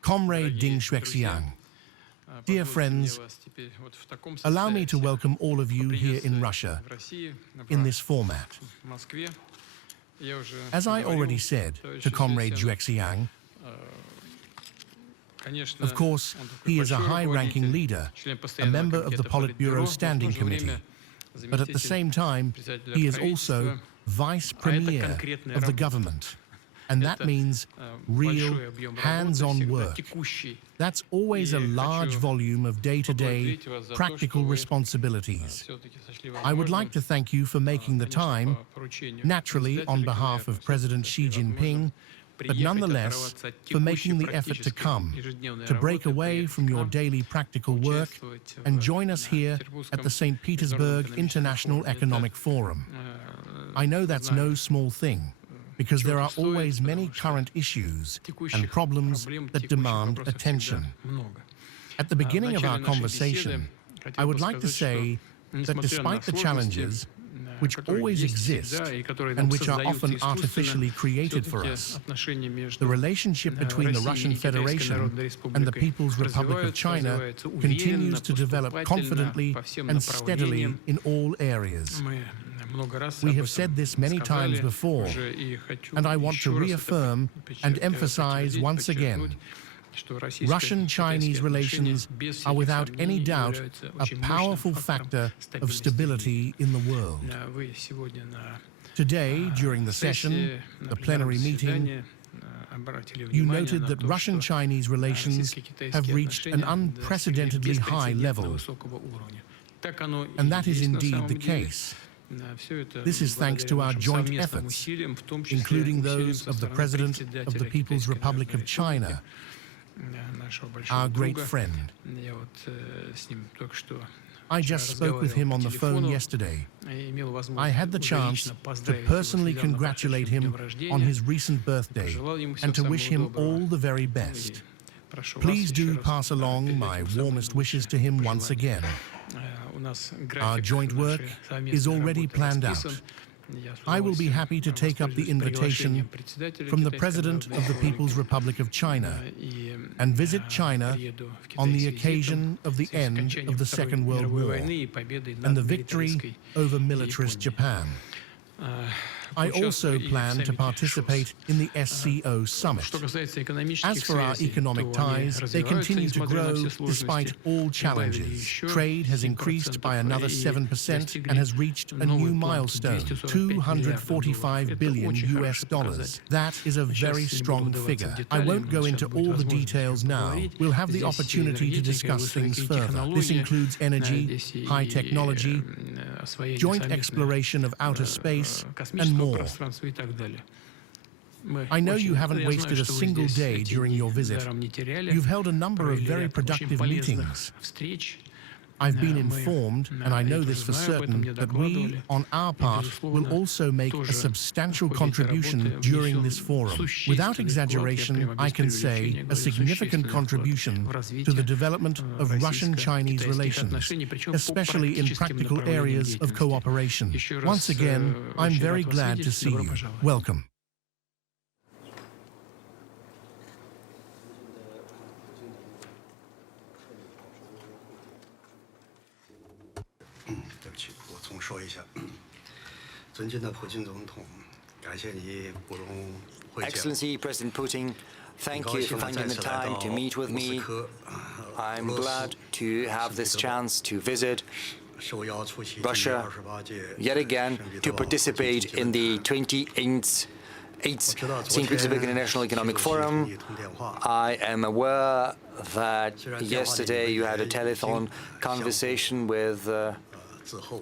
Comrade Ding Xuexiang, dear friends, allow me to welcome all of you here in Russia in this format. As I already said to Comrade Xuexiang, of course, he is a high-ranking leader, a member of the Politburo Standing Committee, but at the same time, he is also Vice Premier of the government. And that means real, hands-on work. That's always a large volume of day-to-day, practical responsibilities. I would like to thank you for making the time, naturally on behalf of President Xi Jinping, but nonetheless for making the effort to come, to break away from your daily practical work and join us here at the St. Petersburg International Economic Forum. I know that's no small thing, because there are always many current issues and problems that demand attention. At the beginning of our conversation, I would like to say that despite the challenges which always exist and which are often artificially created for us, the relationship between the Russian Federation and the People's Republic of China continues to develop confidently and steadily in all areas. We have said this many times before, and I want to reaffirm and emphasize once again, Russian-Chinese relations are without any doubt a powerful factor of stability in the world. Today, during the session, the plenary meeting, you noted that Russian-Chinese relations have reached an unprecedentedly high level, and that is indeed the case. This is thanks to our joint efforts, including those of the President of the People's Republic of China, our great friend. I just spoke with him on the phone yesterday. I had the chance to personally congratulate him on his recent birthday and to wish him all the very best. Please do pass along my warmest wishes to him once again. Our joint work is already planned out. I will be happy to take up the invitation from the President of the People's Republic of China and visit China on the occasion of the end of the Second World War and the victory over militarist Japan. I also plan to participate in the SCO summit. As for our economic ties, they continue to grow despite all challenges. Trade has increased by another 7% and has reached a new milestone, $245 billion US. That is a very strong figure. I won't go into all the details now. We'll have the opportunity to discuss things further. This includes energy, high technology, joint exploration of outer space, and more. I know you haven't wasted a single day during your visit. You've held a number of very productive meetings. I've been informed, and I know this for certain, that we, on our part, will also make a substantial contribution during this forum. Without exaggeration, I can say a significant contribution to the development of Russian-Chinese relations, especially in practical areas of cooperation. Once again, I'm very glad to see you. Welcome. Excellency President Putin, thank you for finding the time to meet with me. I'm glad to have this chance to visit Russia yet again to participate in the 28th St. Petersburg International Economic Forum. I am aware that yesterday you had a telephone conversation with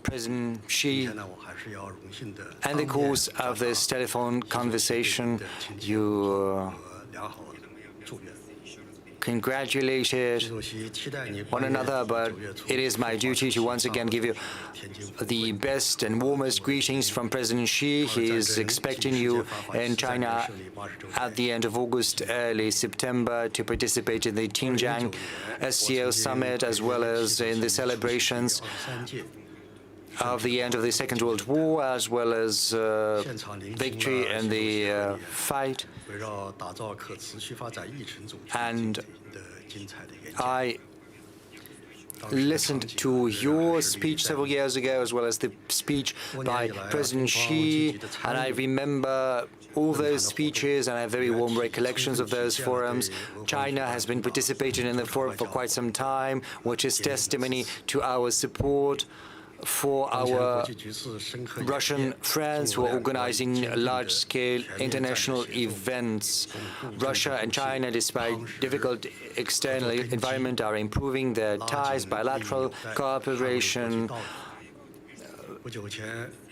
President Xi. In the course of this telephone conversation, you congratulated one another, but it is my duty to once again give you the best and warmest greetings from President Xi. He is expecting you in China at the end of August, early September, to participate in the Xinjiang SCO summit as well as in the celebrations of the end of the Second World War, as well as victory in the fight. And I listened to your speech several years ago, as well as the speech by President Xi, and I remember all those speeches, and I have very warm recollections of those forums. China has been participating in the forum for quite some time, which is testimony to our support for our Russian friends who are organizing large-scale international events. Russia and China, despite difficult external environment, are improving their ties, bilateral cooperation,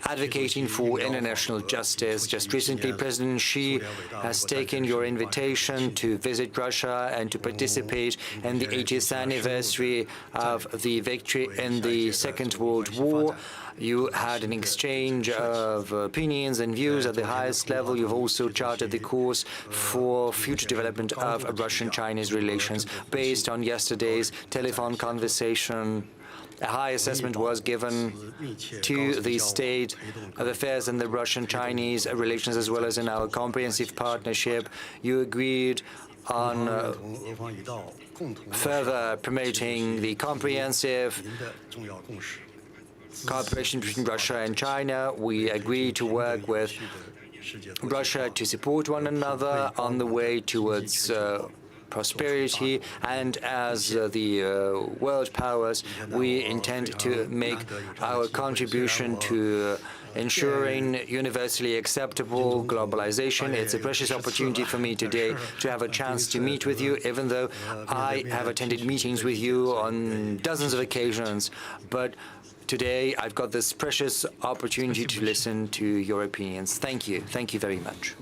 advocating for international justice. Just recently, President Xi has taken your invitation to visit Russia and to participate in the 80th anniversary of the victory in the Second World War. You had an exchange of opinions and views at the highest level. You've also charted the course for future development of Russian-Chinese relations. Based on yesterday's telephone conversation, a high assessment was given to the state of affairs in the Russian-Chinese relations, as well as in our comprehensive partnership. You agreed on further promoting the comprehensive cooperation between Russia and China. We agree to work with Russia to support one another on the way towards prosperity, and as the world powers, we intend to make our contribution to ensuring universally acceptable globalization. It's a precious opportunity for me today to have a chance to meet with you, even though I have attended meetings with you on dozens of occasions. But today, I've got this precious opportunity to listen to your opinions. Thank you. Thank you very much.